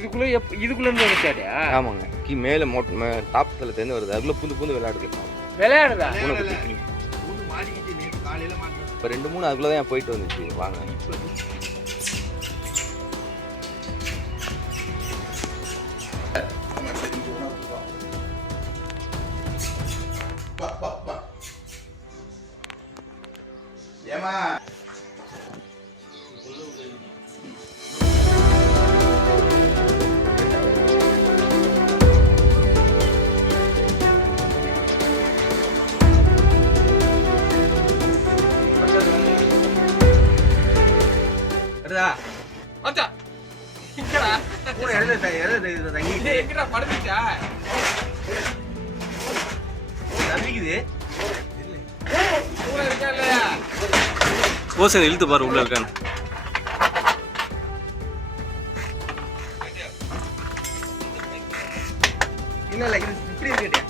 இதுக்குள்ள இருந்து வந்துச்சாடியா? ஆமாங்க. மேலே டாப் தளத்துலேருந்து வருது. அதுக்குள்ள பூந்து விளையாடுது. விளையாடுதா? இப்போ 2-3 அதுக்குள்ள தான் போயிட்டு வந்துச்சு. வாங்க. ஏமா ஓசனை இழுத்து பாரு உள்ள இருக்கான்னு. இல்ல இது இப்படி இருக்கே.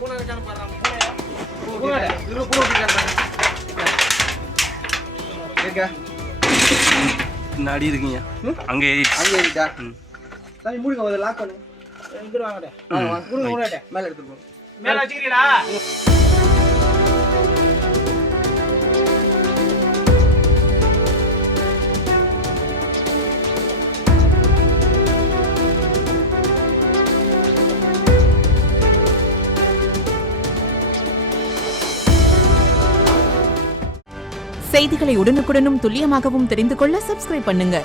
பூனை இருக்கான்னு பாறா. பின்னாடி இருக்கீங்க. அங்க ஏறிட்டா. சாமி மூடுங்க, ஒரு லாக் பண்ணு. இங்க வாங்கடா. மூடுங்க, மேல எடுத்துட்டு போ. மேல வச்சிக்கிறீடா? செய்திகளை உடனுக்குடனும் துல்லியமாகவும் தெரிந்து கொள்ள சப்ஸ்கிரைப் பண்ணுங்க.